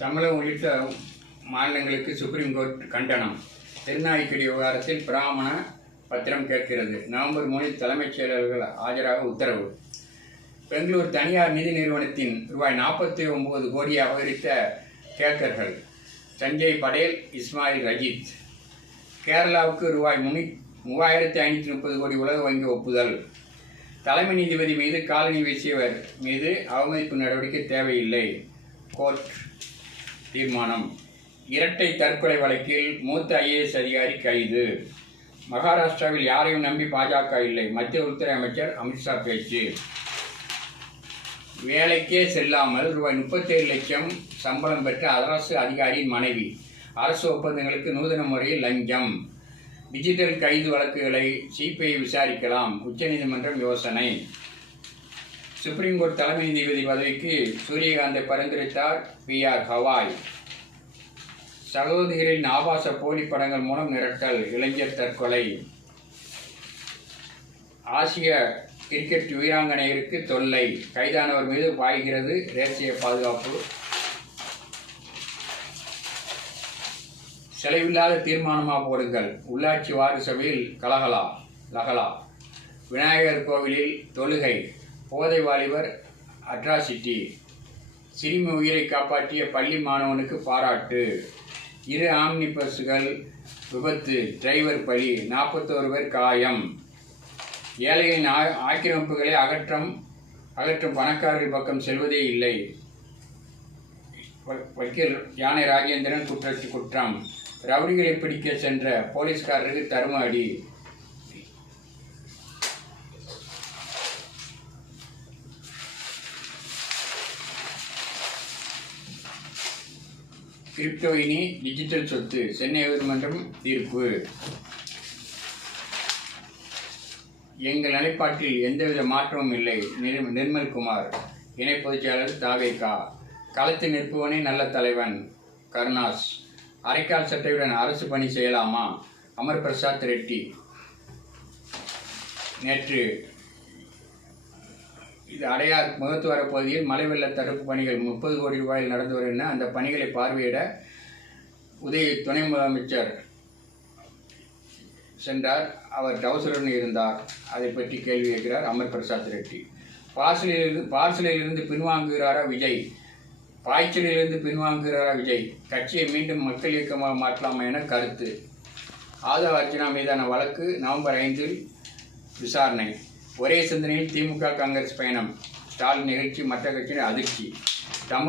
தமிழகம் உள்ளிட்ட மாநிலங்களுக்கு supreme court கண்டனம். திருநாய்க்கடி விவகாரத்தில் பிராமண பத்திரம் கேட்கிறது. நவம்பர் 3 தலைமைச் செயலர்கள் ஆஜராக உத்தரவு. பெங்களூர் தனியார் நிதி நிறுவனத்தின் ₹49 கோடியை அபகரித்த கேக்கர்கள் சஞ்சய் படேல், இஸ்மாயில் ரஜித். கேரளாவுக்கு ₹3530 கோடி உலக வங்கி ஒப்புதல். தலைமை நீதிபதி மீது காலணி வீசியவர் மீது அவமதிப்பு நடவடிக்கை தேவையில்லை, கோர்ட் தீர்மானம். இரட்டை தற்கொலை வழக்கில் மூத்த IAS அதிகாரி கைது. மகாராஷ்டிராவில் யாரையும் நம்பி பாஜக இல்லை, மத்திய உள்துறை அமைச்சர் அமித்ஷா பேச்சு. வேலைக்கே செல்லாமல் ₹37 லட்சம் சம்பளம் பெற்ற அரசு அதிகாரியின் மனைவி. அரசு ஒப்பந்தங்களுக்கு நூதன முறையில் லஞ்சம். டிஜிட்டல் கைது வழக்குகளை CBI விசாரிக்கலாம், உச்சநீதிமன்றம் யோசனை. சுப்ரீம் கோர்ட் தலைமை நீதிபதி பதவிக்கு சூரியகாந்தை பரிந்துரைத்தார் PR ஹவாய். சகோதரிகளின் ஆபாச போலி படங்கள் மூலம் மிரட்டல், இளைஞர் தற்கொலை. ஆசிய கிரிக்கெட் வீராங்கனையருக்கு தொல்லை, கைதானவர் மீது பாய்கிறது தேசிய பாதுகாப்பு. செலவில்லாத தீர்மானமாக போடுங்கள், உள்ளாட்சி வார்டு சபையில் லகலா. விநாயகர் கோவிலில் தொழுகை, போதை வாலிபர் அட்ராசிட்டி. சிறுமி உயிரை காப்பாற்றிய பள்ளி மாணவனுக்கு பாராட்டு. 2 ஆம்னி பஸ்கள் விபத்து, டிரைவர் பலி, 41 பேர் காயம். ஏழைகளின் ஆக்கிரமிப்புகளை அகற்றும் பணக்காரர்கள் பக்கம் செல்வதே இல்லை. வக்கீல் யானை ராஜேந்திரன் குற்றம். ரவுடிகளை பிடிக்க சென்ற போலீஸ்காரருக்கு தர்ம அடி. கிரிப்டோ இனி டிஜிட்டல் சொத்து, சென்னை உயர்நீதிமன்றம் தீர்ப்பு. எங்கள் நிலைப்பாட்டில் எந்தவித மாற்றமும் இல்லை, நிர்மல்குமார். இணை பொதுச்செயலாளர் தாவேக. களத்தில் நிற்பவனே நல்ல தலைவன், கருணாஸ். அரைக்கால் சட்டையுடன் அரசு பணி செய்யலாமா, அமர் பிரசாத் ரெட்டி. நேற்று இது அடையார் முகத்துவார பகுதியில் மழை வெள்ள தடுப்பு பணிகள் ₹30 கோடி நடந்து வருகின்றன. அந்த பணிகளை பார்வையிட துணை முதலமைச்சர் சென்றார். அவர் டவுசருடன் இருந்தார். அதை பற்றி கேள்வி கேட்கிறார் அமர் பிரசாத் ரெட்டி. பார்சலிலிருந்து பின்வாங்குகிறாரா விஜய்? பாய்ச்சலிலிருந்து பின்வாங்குகிறாரா விஜய்? கட்சியை மீண்டும் மக்கள் இயக்கமாக மாற்றலாமா என கருத்து. ஆதவ அர்ச்சனா மீதான வழக்கு நவம்பர் 5 விசாரணை. ஒரே சிந்தனையில் திமுக காங்கிரஸ் பயணம். ஸ்டாலின் நிகழ்ச்சி மற்ற கட்சியின் அதிர்ச்சி. தமிழ்